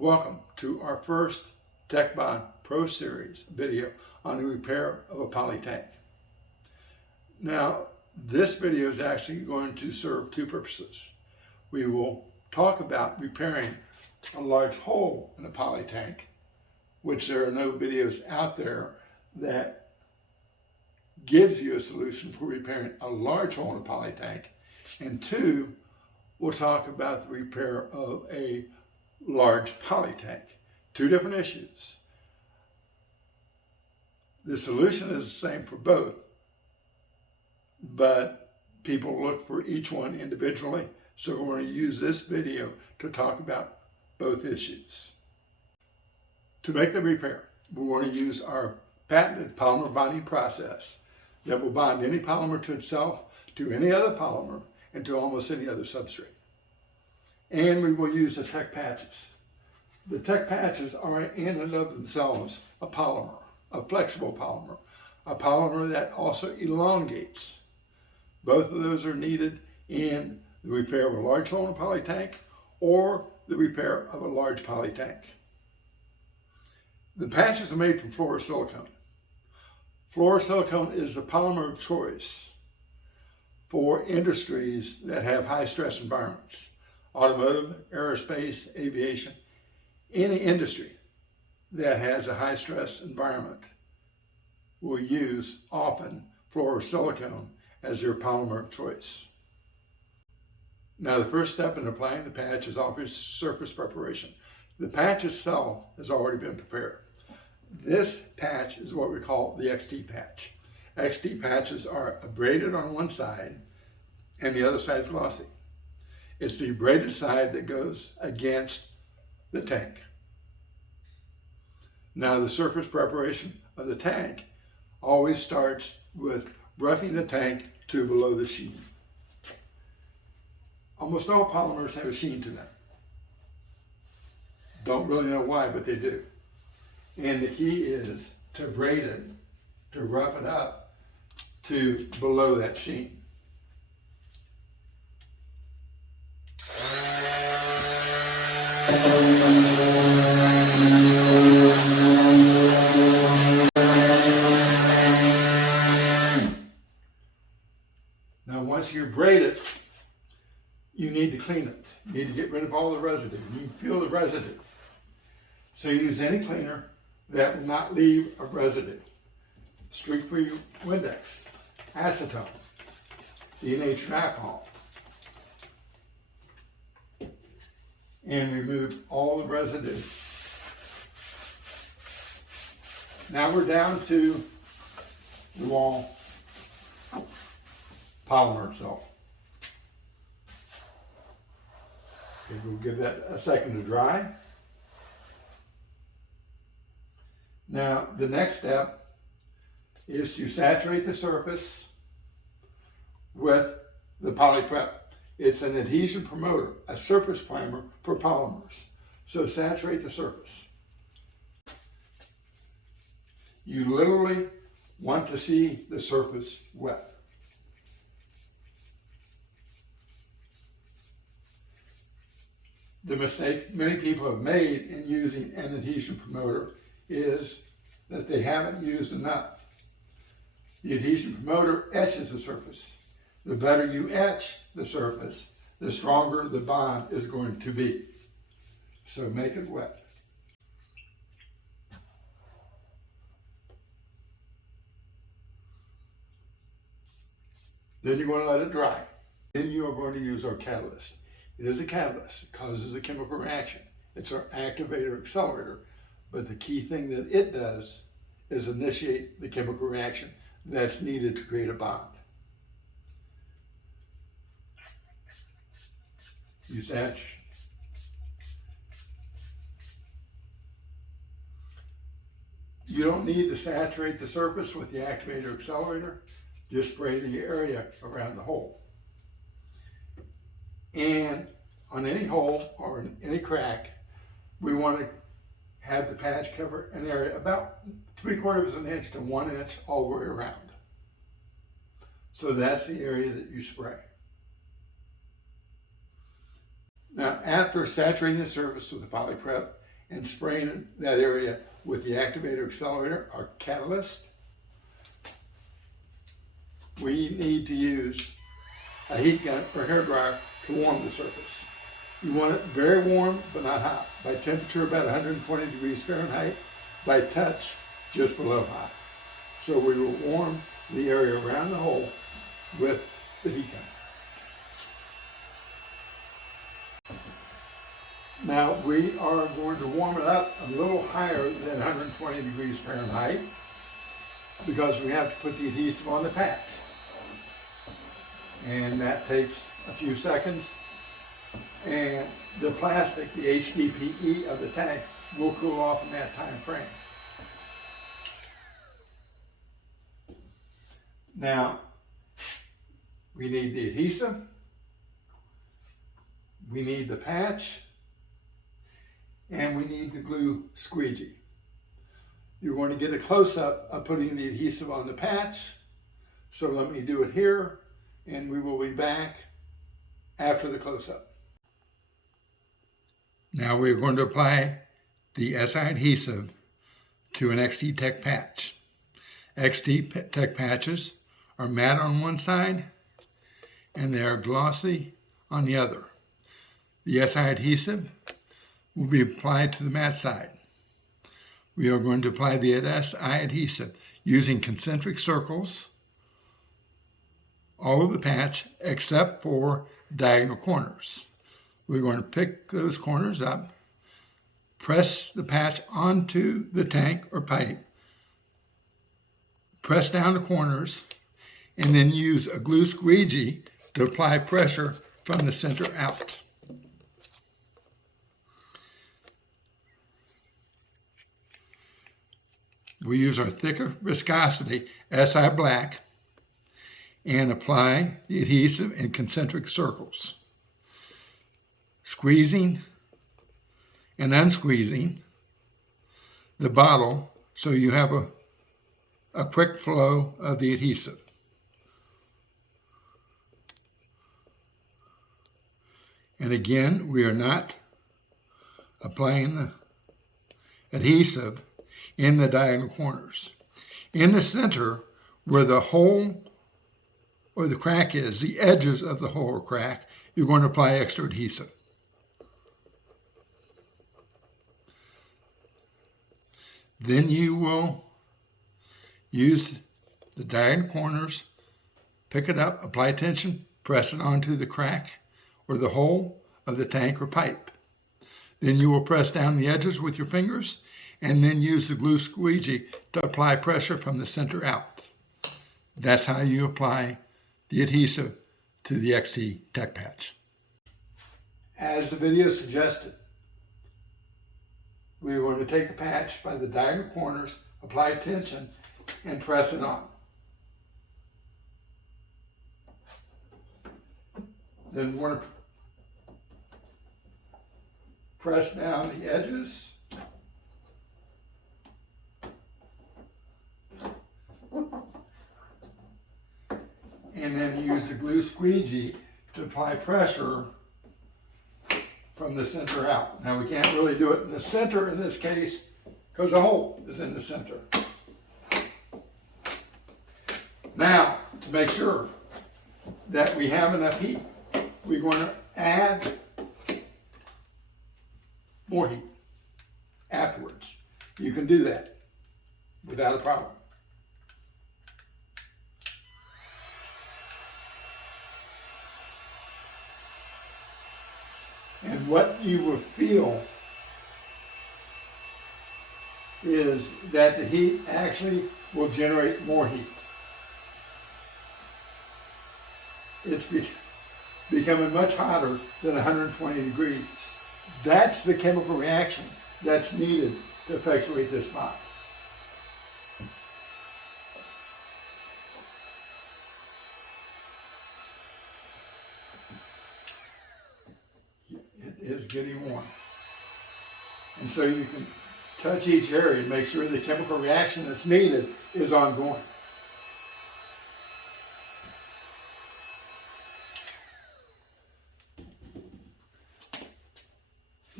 Welcome to our first TechBond Pro Series video on the repair of a poly tank. Now, this video is actually going to serve two purposes. We will talk about repairing a large hole in a poly tank, which there are no videos out there that gives you a solution for repairing a large hole in a poly tank. And two, we'll talk about the repair of a large poly tank. Two different issues. The solution is the same for both, but people look for each one individually. So we're going to use this video to talk about both issues. To make the repair, we're going to use our patented polymer bonding process that will bond any polymer to itself, to any other polymer, and to almost any other substrate. And we will use the tech patches. The tech patches are in and of themselves a polymer, a flexible polymer, a polymer that also elongates. Both of those are needed in the repair of a large hole in a poly tank or the repair of a large poly tank. The patches are made from fluorosilicone. Fluorosilicone is the polymer of choice for industries that have high stress environments. Automotive, aerospace, aviation, any industry that has a high stress environment will use often fluorosilicone as their polymer of choice. Now, the first step in applying the patch is obvious surface preparation. The patch itself has already been prepared. This patch is what we call the XT patch. XT patches are abraded on one side and the other side is glossy. It's the abraded side that goes against the tank. Now, the surface preparation of the tank always starts with roughing the tank to below the sheen. Almost all polymers have a sheen to them. Don't really know why, but they do. And the key is to abrade it, to rough it up to below that sheen. Now, once you braid it, you need to clean it. You need to get rid of all the residue. You can feel the residue. So use any cleaner that will not leave a residue. Streak-free Windex, acetone, denatured alcohol, and remove all the residue. Now we're down to the wall polymer itself. Okay, we'll give that a second to dry. Now, the next step is to saturate the surface with the polyprep. It's an adhesion promoter, a surface primer for polymers. So saturate the surface. You literally want to see the surface wet. The mistake many people have made in using an adhesion promoter is that they haven't used enough. The adhesion promoter etches the surface. The better you etch the surface, the stronger the bond is going to be. So make it wet. Then you're going to let it dry. Then you are going to use our catalyst. It is a catalyst. It causes a chemical reaction. It's our activator accelerator. But the key thing that it does is initiate the chemical reaction that's needed to create a bond. Use etch. You don't need to saturate the surface with the activator accelerator. Just spray the area around the hole. And on any hole or in any crack, we want to have the patch cover an area about 3/4 of an inch to 1 inch all the way around. So that's the area that you spray. Now, after saturating the surface with the polyprep and spraying that area with the activator accelerator or catalyst. We need to use a heat gun or hair dryer to warm the surface. You want it very warm but not hot. By temperature about 120 degrees Fahrenheit. By touch just below hot. So we will warm the area around the hole with the heat gun. Now we are going to warm it up a little higher than 120 degrees Fahrenheit because we have to put the adhesive on the patch. And that takes a few seconds. And the plastic, the HDPE of the tank, will cool off in that time frame. Now, we need the adhesive, we need the patch, and we need the glue squeegee. You're going to get a close-up of putting the adhesive on the patch, so let me do it here, and we will be back after the close-up. Now we're going to apply the SI adhesive to an XT Tech patch. XT Tech patches are matte on one side and they are glossy on the other. The SI adhesive will be applied to the matte side. We are going to apply the SI adhesive using concentric circles all over the patch except for diagonal corners. We're going to pick those corners up, press the patch onto the tank or pipe, press down the corners, and then use a glue squeegee to apply pressure from the center out. We use our thicker viscosity SI black and apply the adhesive in concentric circles, squeezing and unsqueezing the bottle so you have a quick flow of the adhesive. And again, we are not applying the adhesive in the diagonal corners. In the center, where the hole or the crack is, the edges of the hole or crack, you're going to apply extra adhesive. Then you will use the diagonal corners, pick it up, apply tension, press it onto the crack or the hole of the tank or pipe. Then you will press down the edges with your fingers and then use the glue squeegee to apply pressure from the center out. That's how you apply the adhesive to the XT Tech patch. As the video suggested, we are going to take the patch by the diagonal corners, apply tension, and press it on. Then we're going to press down the edges. And then use the glue squeegee to apply pressure from the center out. Now we can't really do it in the center in this case because the hole is in the center. Now, to make sure that we have enough heat, we're going to add more heat afterwards. You can do that without a problem. And what you will feel is that the heat actually will generate more heat. It's becoming much hotter than 120 degrees. That's the chemical reaction that's needed to effectuate this bond. It is getting warm. And so you can touch each area and make sure the chemical reaction that's needed is ongoing.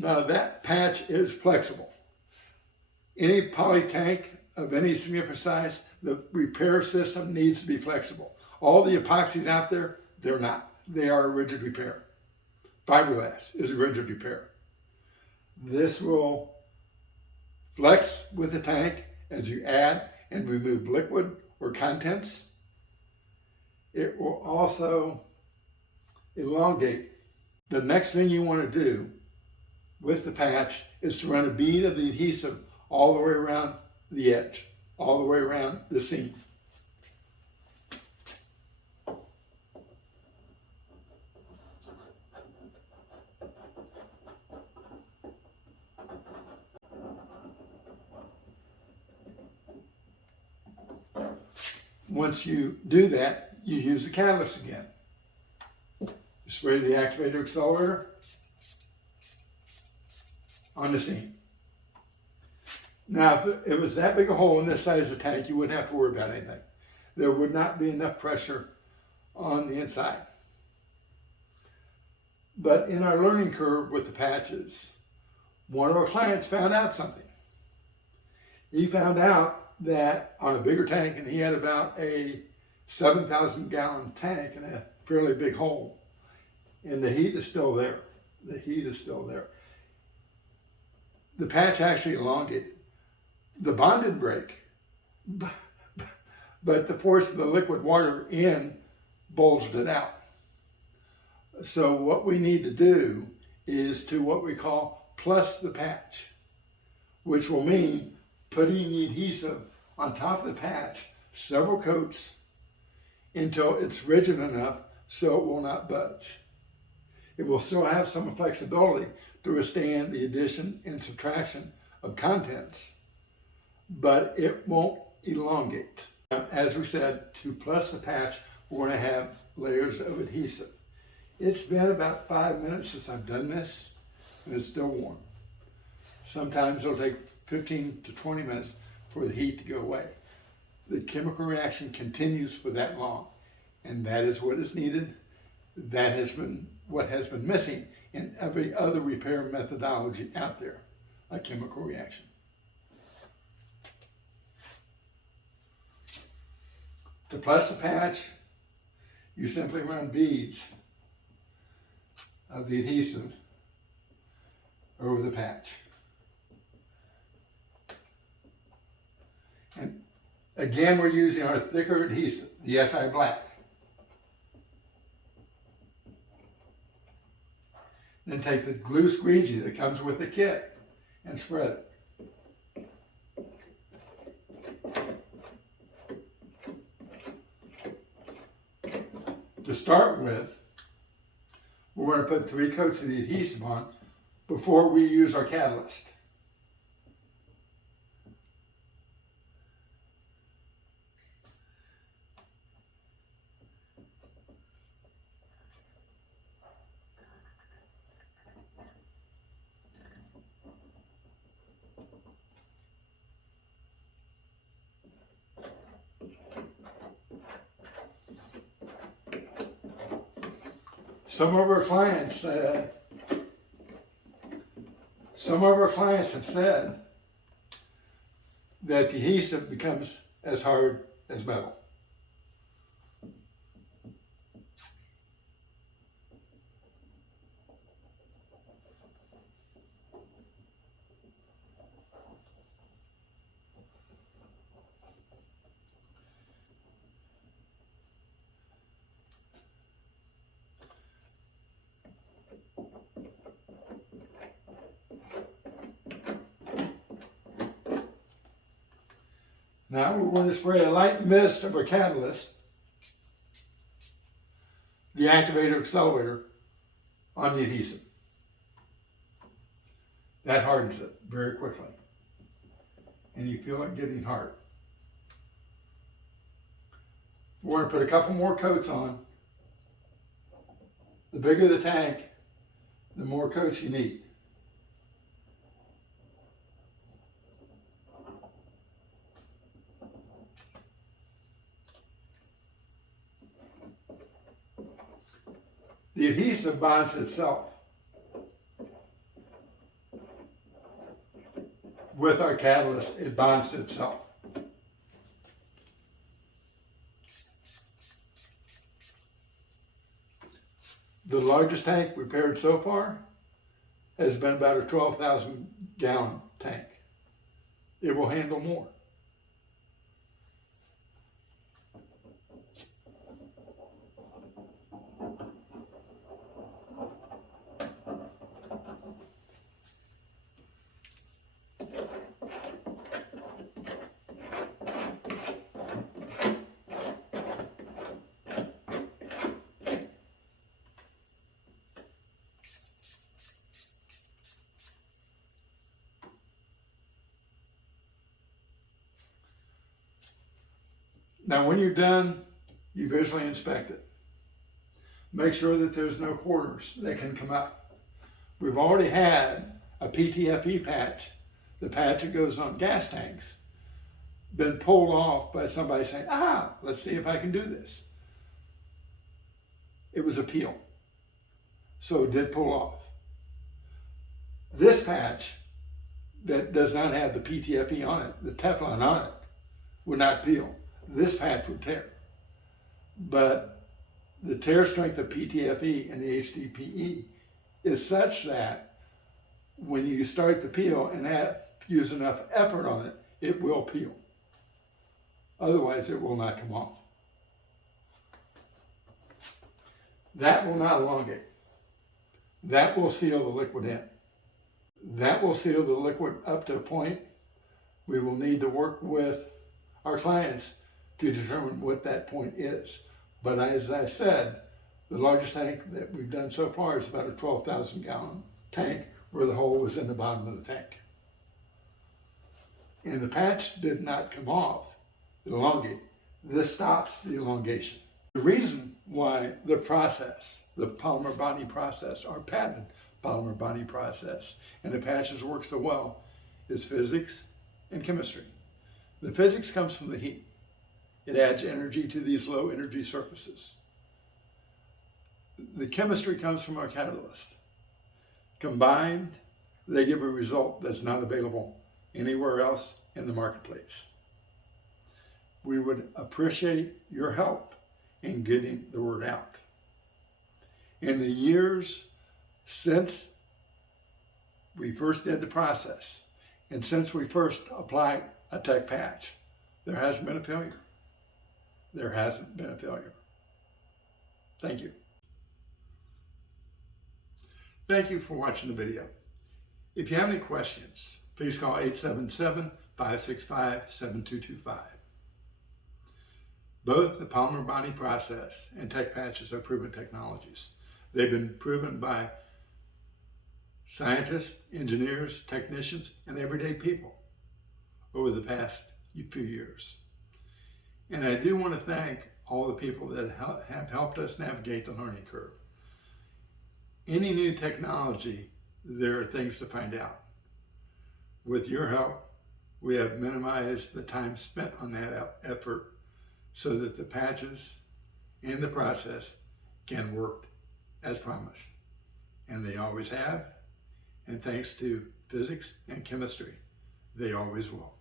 Now that patch is flexible. Any poly tank of any significant size, the repair system needs to be flexible. All the epoxies out there, they're not. They are a rigid repair. Fiberglass is a rigid repair. This will flex with the tank as you add and remove liquid or contents. It will also elongate. The next thing you want to do with the patch is to run a bead of the adhesive all the way around the edge, all the way around the seam. Once you do that, you use the catalyst again. You spray the activator accelerator on the seam. Now, if it was that big a hole in this size of tank, you wouldn't have to worry about anything. There would not be enough pressure on the inside. But in our learning curve with the patches, one of our clients found out something. He found out that on a bigger tank, and he had about a 7,000 gallon tank and a fairly big hole, and the heat is still there. The heat is still there. The patch actually elongated. The bond didn't break, but the force of the liquid water in bulged it out. So what we need to do is to what we call plus the patch, which will mean putting the adhesive on top of the patch, several coats, until it's rigid enough so it will not budge. It will still have some flexibility to withstand the addition and subtraction of contents, but it won't elongate. As we said, to plus the patch, we're going to have layers of adhesive. It's been about 5 minutes since I've done this, and it's still warm. Sometimes it'll take 15 to 20 minutes for the heat to go away. The chemical reaction continues for that long, and that is what is needed. That has been what has been missing in every other repair methodology out there, a chemical reaction. To plus the patch, you simply run beads of the adhesive over the patch. And again, we're using our thicker adhesive, the SI Black. Then take the glue squeegee that comes with the kit and spread it. To start with, we're going to put 3 coats of the adhesive on before we use our catalyst. Some of our clients have said that the adhesive becomes as hard as metal. Now we're going to spray a light mist of our catalyst, the activator accelerator, on the adhesive. That hardens it very quickly, and you feel it getting hard. We're going to put a couple more coats on. The bigger the tank, the more coats you need. The adhesive bonds itself. with our catalyst, it bonds to itself. The largest tank repaired so far has been about a 12,000 gallon tank. It will handle more. Now, when you're done, you visually inspect it. Make sure that there's no corners that can come up. We've already had a PTFE patch, the patch that goes on gas tanks, been pulled off by somebody saying, let's see if I can do this. It was a peel, so it did pull off. This patch that does not have the PTFE on it, the Teflon on it, would not peel. This patch would tear. But the tear strength of PTFE and the HDPE is such that when you start the peel and use enough effort on it, it will peel. Otherwise, it will not come off. That will not elongate. That will seal the liquid in. That will seal the liquid up to a point we will need to work with our clients to determine what that point is. But as I said, the largest tank that we've done so far is about a 12,000 gallon tank where the hole was in the bottom of the tank. And the patch did not come off, it elongated. This stops the elongation. The reason why the process, the polymer bonding process, our patented polymer bonding process, and the patches work so well is physics and chemistry. The physics comes from the heat. It adds energy to these low energy surfaces. The chemistry comes from our catalyst. Combined, they give a result that's not available anywhere else in the marketplace. We would appreciate your help in getting the word out. In the years since we first did the process, and since we first applied a tech patch, there hasn't been a failure. There hasn't been a failure. Thank you. Thank you for watching the video. If you have any questions, please call 877-565-7225. Both the polymer bonding process and tech patches are proven technologies. They've been proven by scientists, engineers, technicians, and everyday people over the past few years. And I do want to thank all the people that have helped us navigate the learning curve. Any new technology, there are things to find out. With your help, we have minimized the time spent on that effort so that the patches and the process can work as promised. And they always have, and thanks to physics and chemistry, they always will.